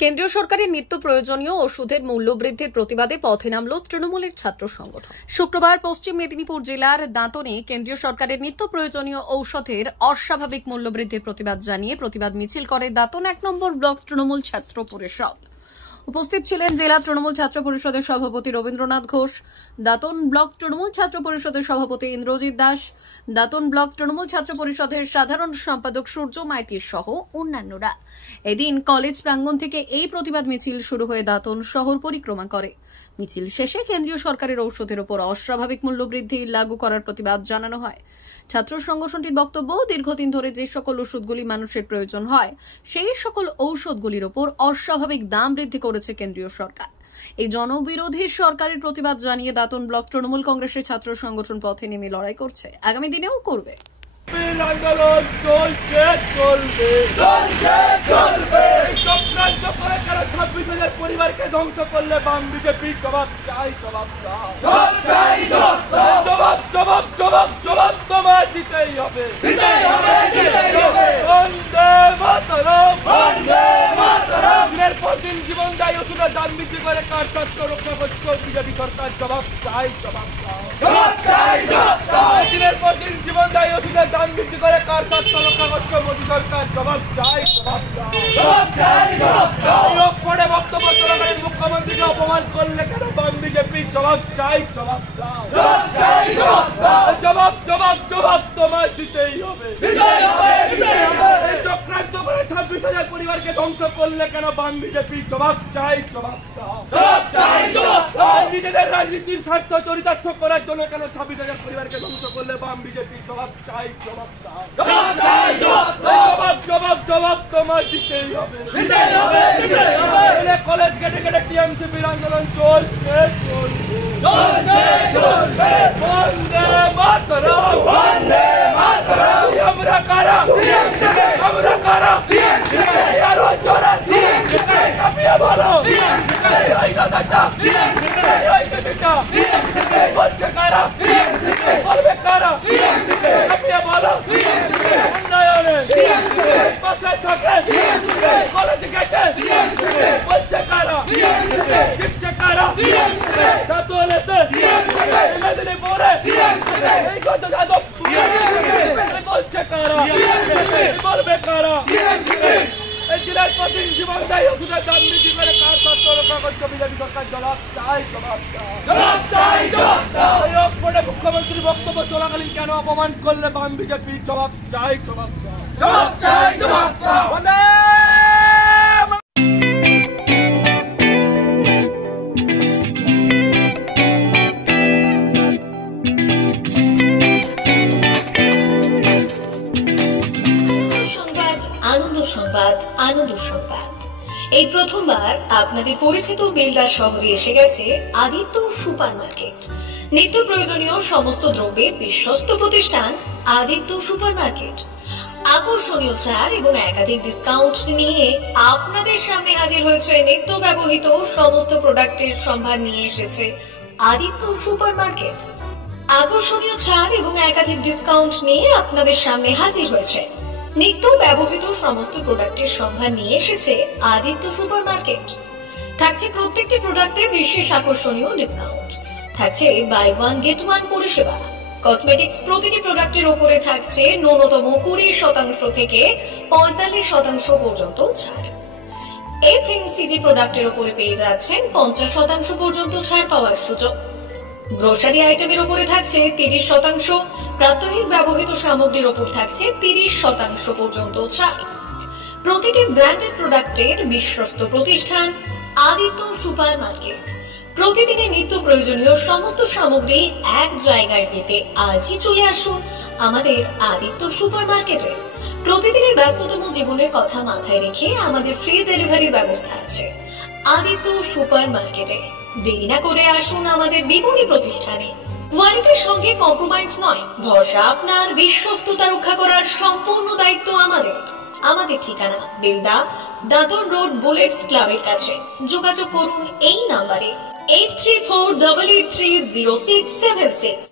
কেন্দ্রীয় সরকারের নিত্য প্রয়োজনীয় ওষুধের মূল্য বৃদ্ধির প্রতিবাদে পথে নামল তৃণমূলের ছাত্র সংগঠন। শুক্রবার পশ্চিম মেদিনীপুর জেলার দাঁতনে কেন্দ্রীয় সরকারের নিত্য প্রয়োজনীয় ঔষধের অস্বাভাবিক মূল্য বৃদ্ধির প্রতিবাদ জানিয়ে প্রতিবাদ মিছিল করে দাঁতন 1 নম্বর ব্লক তৃণমূল ছাত্র পরিষদ। উপস্থিত ছিলেন জেলা তৃণমূল ছাত্র পরিষদের সভাপতি রবীন্দ্রনাথ ঘোষ, দাঁতন ব্লক তৃণমূল ছাত্র পরিষদের সভাপতি ইন্দ্রজিৎ দাস, দাঁতন ব্লক তৃণমূল ছাত্র পরিষদের সাধারণ সম্পাদক সূর্য মাইতি সহ অন্যান্যরা। এদিন কলেজ প্রাঙ্গণ থেকে এই প্রতিবাদ মিছিল শুরু হয়ে দাঁতন শহর পরিক্রমা করে। মিছিল শেষে কেন্দ্রীয় সরকারের ঔষধের উপর অস্বাভাবিক মূল্য বৃদ্ধি লাগু করার প্রতিবাদ জানানো হয়। ছাত্র সংগঠনটির বক্তব্য, দীর্ঘদিন ধরে যে সকল ওষুধগুলি মানুষের প্রয়োজন হয় সেই সকল ঔষধগুলির উপর অস্বাভাবিক দাম বৃদ্ধি করেছে কেন্দ্রীয় সরকার। এই জনবিরোধী সরকারের প্রতিবাদ জানিয়ে দাঁতন ব্লক তৃণমূল কংগ্রেসের ছাত্র সংগঠন পথে নেমে লড়াই করছে, আগামী দিনেও করবে। আন্দোলন চলছে, চলবে, চলছে, চলবে। চক্রান্ত করে কারো 26,000 পরিবারকে ধ্বংস করলে বাম বিজেপি জবাব চাই, জবাব দাও, জবাব চাই, জবাব দাও, জবাব জবাব জবাব জবাব তোমার দিতেই হবে, দিতেই হবে, দিতেই হবে। বন্দে মাতরম, বন্দে মাতরম। দিনের পর দিন জীবন দায়ী ওষুধের দাম বৃদ্ধি করে কার স্বার্থ রক্ষা করছে বিজেপি সরকার, জবাব চাই, জবাব দাও, জবাব চাই, জবাব দাও। দিনের পর দিন জীবন দায়ী ওষুধের দাম বৃদ্ধি করে কার স্বার্থ রক্ষা করছে মোদী সরকার, জবাব চাই, জবাব দাও, জবাব চাই, জবাব দাও। লোক পড়ে বক্তব্য চলাকালীন মুখ্যমন্ত্রীকে অপমান করলে কেন বাম বিজেপি, জবাব চাই, জবাব দাও, জবাব চাই, জবাব দাও। জবাব জবাব জবাব তোমার দিতেই হবে, দিতেই হবে, দিতেই হবে। চক্রান্ত করে 26,000 পরিবারকে ধ্বংস করলে কেন বাম বিজেপি, জবাব চাই, জবাব দাও, জবাব চাই, জবাব দাও। নিজেদের রাজনীতির স্বার্থ চরিতার্থ করার জন্য কেন 26,000 পরিবারকে ধ্বংস করলে বাম বিজেপি, জবাব চাই, জবাব দাও, জবাব চাই, জবাব দাও। জবাব জবাব জবাব তোমার দিতেই হবে, দিতেই হবে, দিতেই হবে। কলেজ গেটে গেটে টিএমসিপির আন্দোলন চলছে, চলবে, চলছে, চলবে। বন্দে মাতরম, বন্দে মাতরম। আমরা কারা, আমরা কারা, আরো জোরে চাপিয়ে বলো, এই দাদাটা, এই দাদাটা বলছে কারা, বলবে কারা, চাপিয়ে বলো। উন্নয়নে পাশে থাকে কলেজ গেটে বলছে কারা, জিতছে কারা, দাঁতনেতে মেদিনীপুরে এই গত যাদবপুরে বলছে কারা, বলবে কারা। এই জেলার প্রতি জীবন দায়ী ওষুধের দাম বৃদ্ধি করে কার স্বার্থ রক্ষা করছে বিজেপি সরকার, জবাব চাই, জবাব দাও, জবাব চাই, জবাব দাও। মুখ্যমন্ত্রীর বক্তব্য চলাকালীন কেন অপমান করলে বাম বিজেপি, জবাব চাই, জবাব দাও, জবাব চাই, জবাব দাও। আনন্দ সংবাদ, আনন্দ সংবাদ। এই প্রথমবার আপনাদের পরিচিত বেলডার শহরে এসে গেছে আদিত্য সুপার মার্কেট। নিত্য প্রয়োজনীয় সমস্ত দ্রব্যের বিশ্বস্ত প্রতিষ্ঠান আদিত্য সুপার মার্কেট। আকর্ষণীয় ছাড় এবং একাধিক ডিসকাউন্ট নিয়ে আপনাদের সামনে হাজির হয়েছে নিত্য ব্যবহৃত সমস্ত প্রোডাক্টের সম্ভার নিয়ে এসেছে আদিত্য সুপার মার্কেট। আকর্ষণীয় ছাড় এবং একাধিক ডিসকাউন্ট নিয়ে আপনাদের সামনে হাজির হয়েছে নিত্য ব্যবহৃত সমস্ত প্রোডাক্টের সম্ভার নিয়ে এসেছে আদিত্য সুপার মার্কেট। থাকছে প্রত্যেকটি প্রোডাক্টে বিশেষ আকর্ষণীয় ডিসকাউন্ট, থাকছে বাই ওয়ান গেট ওয়ান পরিষেবা। কসমেটিক্স প্রতিটি প্রোডাক্টের উপরে থাকছে ন্যূনতম 20% থেকে 45% পর্যন্ত ছাড়। এফএমসিজি প্রোডাক্টের উপরে পেয়ে যাচ্ছেন 50% পর্যন্ত ছাড় পাওয়ার সুযোগ। গ্রোসারি আইটেমের উপরে থাকছে 30%, প্রাত্যহিক ব্যবহৃত সামগ্রীর উপর থাকছে 30% পর্যন্ত ছাড়। প্রতিটি ব্র্যান্ডেড প্রোডাক্টের বিশ্বস্ত প্রতিষ্ঠান আদিত্য সুপার মার্কেট। প্রতিদিনের নিত্য প্রয়োজনীয় সমস্ত সামগ্রী এক জায়গায় পেতে আজই চলে আসুন আমাদের আদিত্য সুপার মার্কেটে। প্রতিদিনের ব্যস্ততম জীবনের কথা মাথায় রেখে আমাদের ফ্রি ডেলিভারির ব্যবস্থা আছে আদিত্য সুপার মার্কেটে। দেরি না করে আসুন আমাদের বিপণী প্রতিষ্ঠানে। কোয়ালিটির সঙ্গে কম্প্রোমাইজ নয়, ভরসা আপনার, বিশ্বস্ততা রক্ষা করার সম্পূর্ণ দায়িত্ব আমাদের। আমাদের ঠিকানা বেলদা, দাঁতন রোড, বুলেটস ক্লাবের কাছে। যোগাযোগ করুন এই নাম্বারে 8348830676।